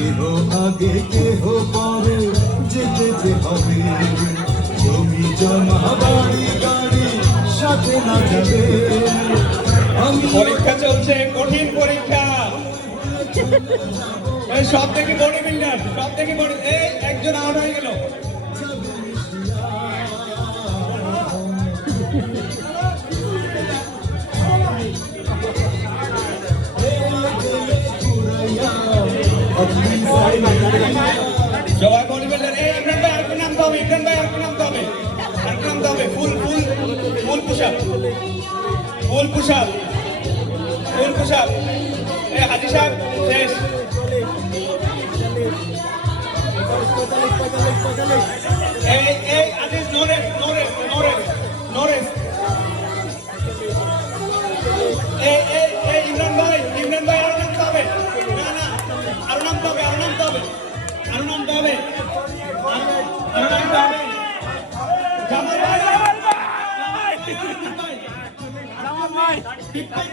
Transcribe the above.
কেহ আগে কেহ পরে যেতে যে হবে, জমি জমা বাড়ি গাড়ি সাথে না যাবে। পরীক্ষা চলছে, কঠিন পরীক্ষা। সব থেকে বড় বিল্ডার, সব থেকে বড়, এই একজন আউট হয়ে গেল। সবাই বডি বিল্ডার। এই ইমরান ভাই আরেকটু নামতে হবে, ইমরান ভাই আরেকটু নামতে হবে, আরেকটু নামতে হবে। ফুল ফুল ফুল পুশ আপ, ফুল পুশ আপ, ফুল পুশ আপ। এই হাজি সাহেব শেষ। এই এই আজিজ নোরেস নোরেস নোরেস নোরেস। এই এই এই ইমরান ভাই আরো নামতে হবে। না না আরো নামতে হবে, আরো নামতে হবে, আরো নামতে হবে, আরো নামতে হবে। জামাল ভাই, জামাল ভাই